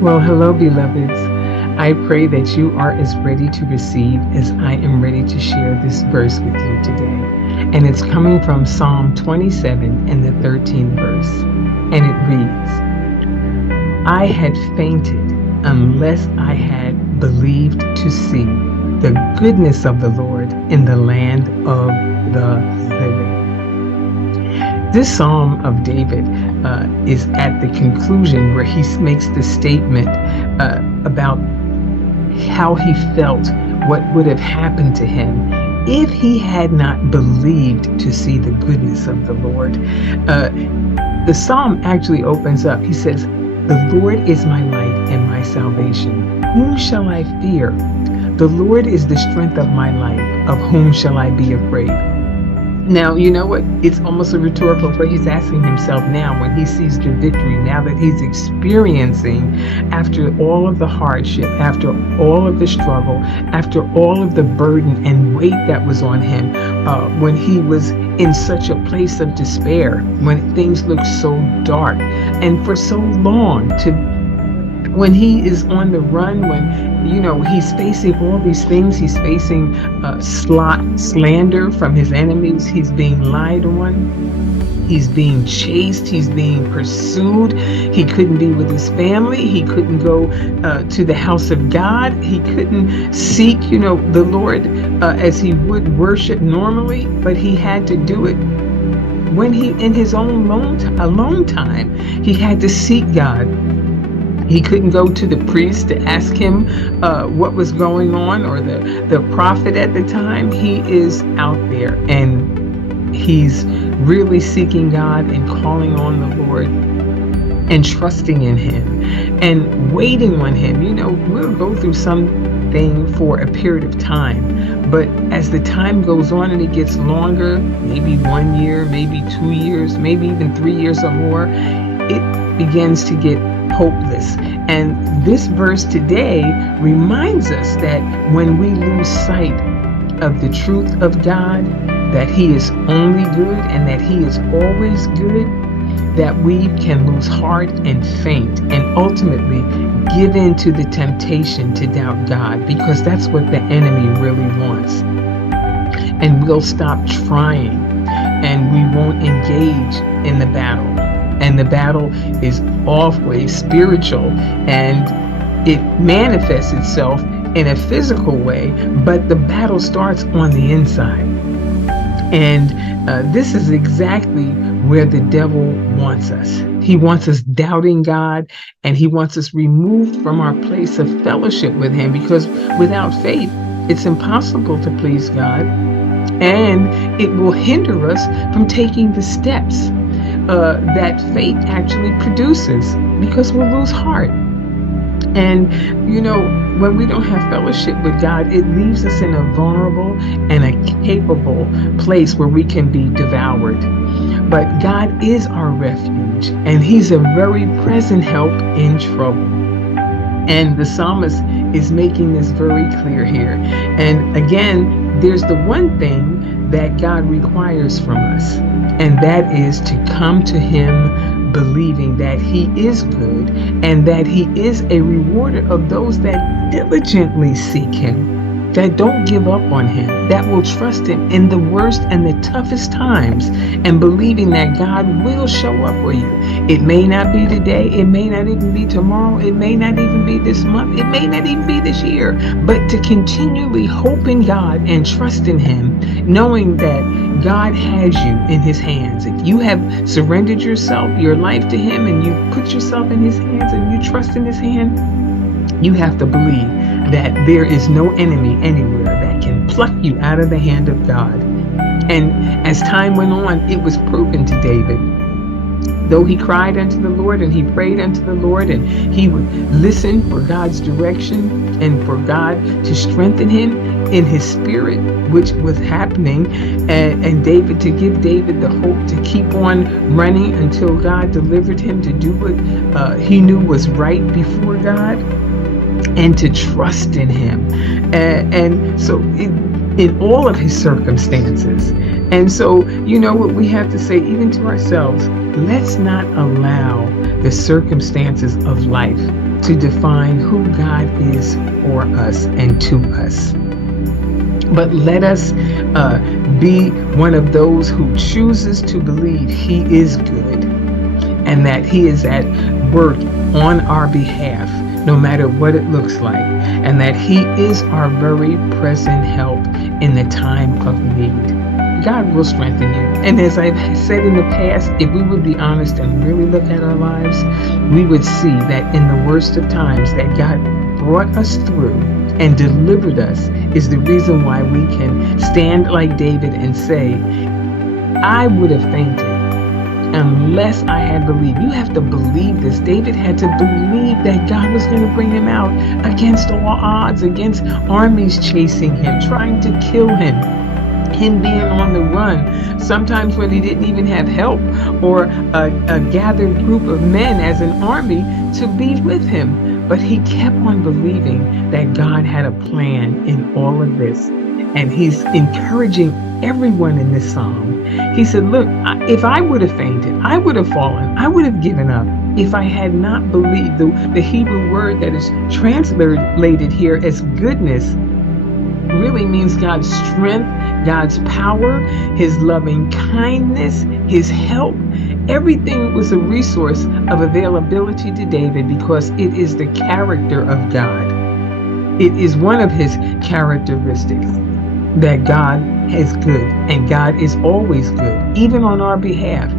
Well, hello, beloveds. I pray that you are as ready to receive as I am ready to share this verse with you today. And it's coming from Psalm 27 and the 13th verse. And it reads, I had fainted unless I had believed to see the goodness of the Lord in the land of the living. This Psalm of David is at the conclusion where he makes the statement about how he felt, what would have happened to him if he had not believed to see the goodness of the Lord. The Psalm actually opens up. He says, the Lord is my light and my salvation. Whom shall I fear? The Lord is the strength of my life. Of whom shall I be afraid? Now, you know what? It's almost a rhetorical question. He's asking himself now when he sees the victory, now that he's experiencing after all of the hardship, after all of the struggle, after all of the burden and weight that was on him, when he was in such a place of despair, when things looked so dark, and for so long when he is on the run, when he's facing all these things, he's facing slander from his enemies, he's being lied on, he's being chased, he's being pursued, he couldn't be with his family, he couldn't go to the house of God, he couldn't seek the Lord as he would worship normally, but he had to do it when he in his own alone time. He had to seek God. He couldn't go to the priest to ask him what was going on, or the prophet at the time. He is out there and he's really seeking God and calling on the Lord and trusting in him and waiting on him. We'll go through something for a period of time, but as the time goes on and it gets longer, maybe 1 year, maybe 2 years, maybe even 3 years or more, it begins to get hopeless. And this verse today reminds us that when we lose sight of the truth of God, that he is only good and that he is always good, that we can lose heart and faint and ultimately give in to the temptation to doubt God, because that's what the enemy really wants. And we'll stop trying and we won't engage in the battle. And the battle is always spiritual, and it manifests itself in a physical way, but the battle starts on the inside. And this is exactly where the devil wants us. He wants us doubting God, and he wants us removed from our place of fellowship with him, because without faith, it's impossible to please God, and it will hinder us from taking the steps that faith actually produces, because we'll lose heart. And when we don't have fellowship with God, it leaves us in a vulnerable and a capable place where we can be devoured. But God is our refuge, and he's a very present help in trouble. And the psalmist is making this very clear here. And again, there's the one thing that God requires from us, and that is to come to him believing that he is good and that he is a rewarder of those that diligently seek him, that don't give up on him, that will trust him in the worst and the toughest times, and believing that God will show up for you. It may not be today, it may not even be tomorrow, it may not even be this month, it may not even be this year, but to continually hope in God and trust in him, knowing that God has you in his hands. If you have surrendered your life to him, and you put yourself in his hands and you trust in his hand, you have to believe that there is no enemy anywhere that can pluck you out of the hand of God. And as time went on, it was proven to David. Though he cried unto the Lord and he prayed unto the Lord, and he would listen for God's direction and for God to strengthen him in his spirit, which was happening, and David, to give David the hope to keep on running until God delivered him to do what he knew was right before God, and to trust in him. And so in all of his circumstances. And so, what we have to say, even to ourselves, let's not allow the circumstances of life to define who God is for us and to us. But let us be one of those who chooses to believe He is good and that He is at work on our behalf, no matter what it looks like, and that He is our very present help in the time of need. God will strengthen you. And as I've said in the past, if we would be honest and really look at our lives, we would see that in the worst of times that God brought us through and delivered us is the reason why we can stand like David and say, I would have fainted unless I had believed. You have to believe this. David had to believe that God was going to bring him out against all odds, against armies chasing him, trying to kill him being on the run, sometimes when he didn't even have help or a gathered group of men as an army to be with him. But he kept on believing that God had a plan in all of this. And he's encouraging everyone in this psalm. He said, look, if I would have fainted, I would have fallen, I would have given up if I had not believed. The Hebrew word that is translated here as goodness really means God's strength, God's power, His loving kindness, His help. Everything was a resource of availability to David because it is the character of God. It is one of His characteristics that God is good, and God is always good, even on our behalf.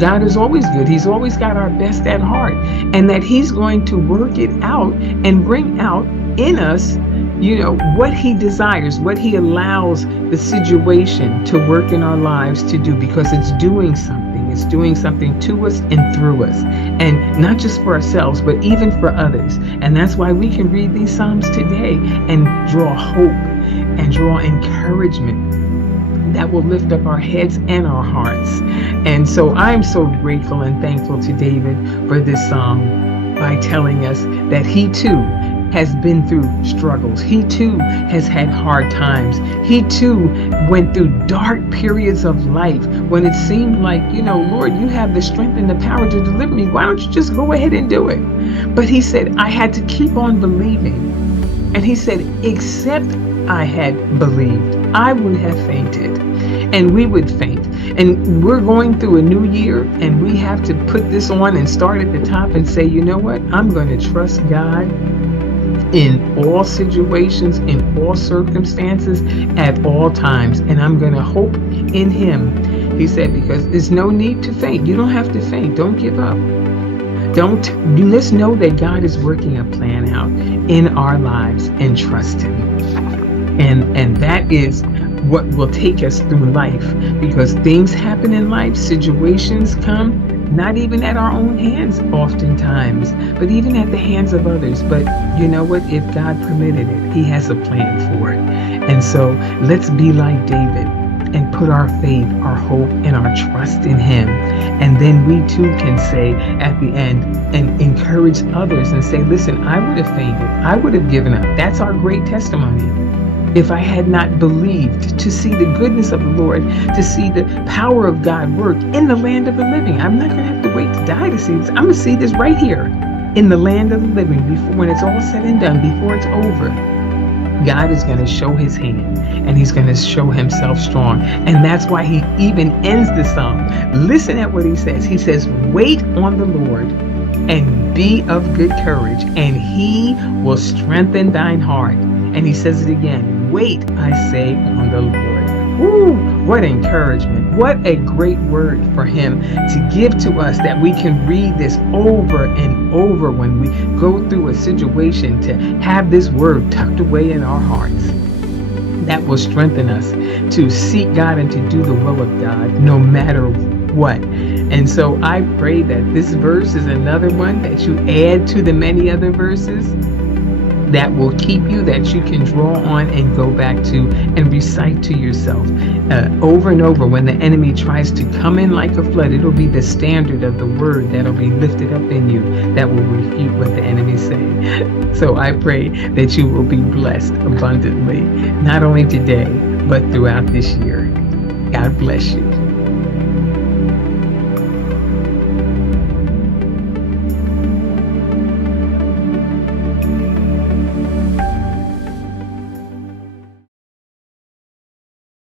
God is always good. He's always got our best at heart, and that He's going to work it out and bring out in us, what He desires, what He allows the situation to work in our lives to do, because it's doing something. It's doing something to us and through us, and not just for ourselves, but even for others. And that's why we can read these Psalms today and draw hope and draw encouragement that will lift up our heads and our hearts. And so I'm so grateful and thankful to David for this psalm by telling us that he too has been through struggles. He too has had hard times. He too went through dark periods of life when it seemed like, Lord, you have the strength and the power to deliver me. Why don't you just go ahead and do it? But he said, I had to keep on believing. And he said, except I had believed, I would have fainted. And we would faint. And we're going through a new year, and we have to put this on and start at the top and say, you know what? I'm going to trust God in all situations, in all circumstances, at all times. And I'm going to hope in Him. He said, because there's no need to faint. You don't have to faint. Don't give up. Let's know that God is working a plan out in our lives and trust Him. And that is what will take us through life, because things happen in life, situations come, not even at our own hands oftentimes, but even at the hands of others. But you know what? If God permitted it, He has a plan for it. And so let's be like David and put our faith, our hope, and our trust in Him. And then we too can say at the end and encourage others and say, listen, I would have fainted. I would have given up. That's our great testimony. If I had not believed to see the goodness of the Lord, to see the power of God work in the land of the living. I'm not going to have to wait to die to see this. I'm going to see this right here in the land of the living, before, when it's all said and done, before it's over. God is going to show His hand, and He's going to show Himself strong. And that's why He even ends the psalm. Listen at what He says. He says, wait on the Lord and be of good courage, and He will strengthen thine heart. And He says it again, wait, I say, on the Lord. Woo, what encouragement. What a great word for Him to give to us, that we can read this over and over when we go through a situation, to have this word tucked away in our hearts. That will strengthen us to seek God and to do the will of God no matter what. And so I pray that this verse is another one that you add to the many other verses that will keep you, that you can draw on and go back to and recite to yourself over and over. When the enemy tries to come in like a flood, it'll be the standard of the word that'll be lifted up in you that will refute what the enemy say. So I pray that you will be blessed abundantly, not only today, but throughout this year. God bless you.